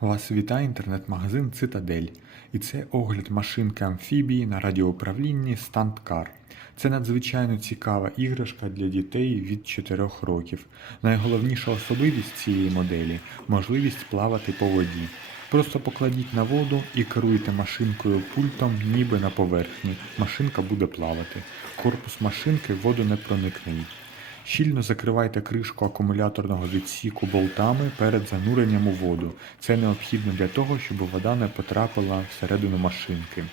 Вас вітає інтернет-магазин Цитадель. І це огляд машинки амфібії на радіоуправлінні Станткар. Це надзвичайно цікава іграшка для дітей від 4 років. Найголовніша особливість цієї моделі можливість плавати по воді. Просто покладіть на воду і керуйте машинкою пультом ніби на поверхні. Машинка буде плавати. Корпус машинки водонепроникний. Щільно закривайте кришку акумуляторного відсіку болтами перед зануренням у воду. Це необхідно для того, щоб вода не потрапила всередину машинки.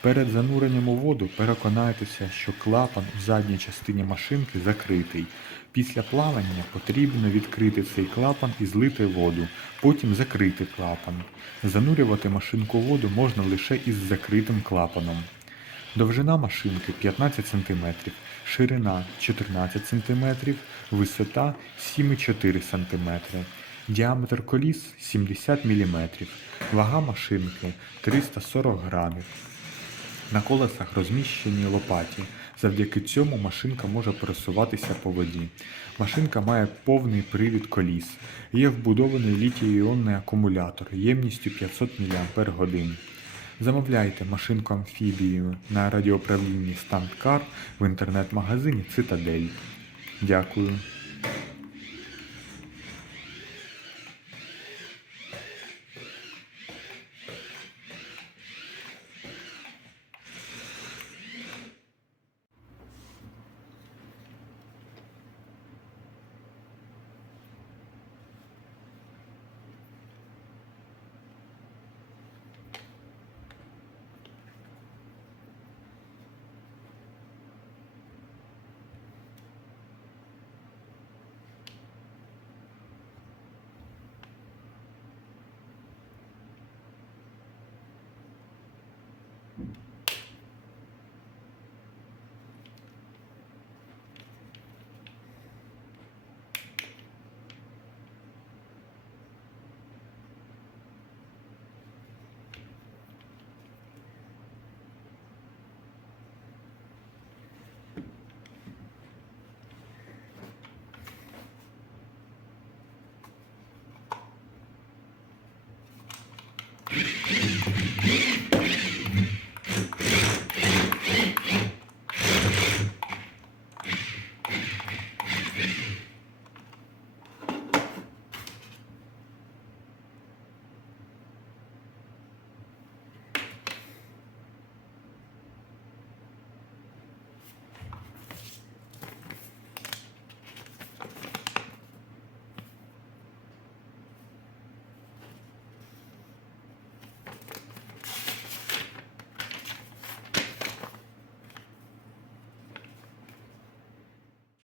Перед зануренням у воду переконайтеся, що клапан у задній частині машинки закритий. Після плавання потрібно відкрити цей клапан і злити воду, потім закрити клапан. Занурювати машинку воду можна лише із закритим клапаном. Довжина машинки 15 см, ширина 14 см, висота 7,4 см, діаметр коліс 70 мм, вага машинки 340 грамів. На колесах розміщені лопаті. Завдяки цьому машинка може пересуватися по воді. Машинка має повний привід коліс. Є вбудований літій-іонний акумулятор ємністю 500 мАч. Замовляйте машинку амфібію на радіоуправлінні Станткар в інтернет-магазині Цитадель. Дякую.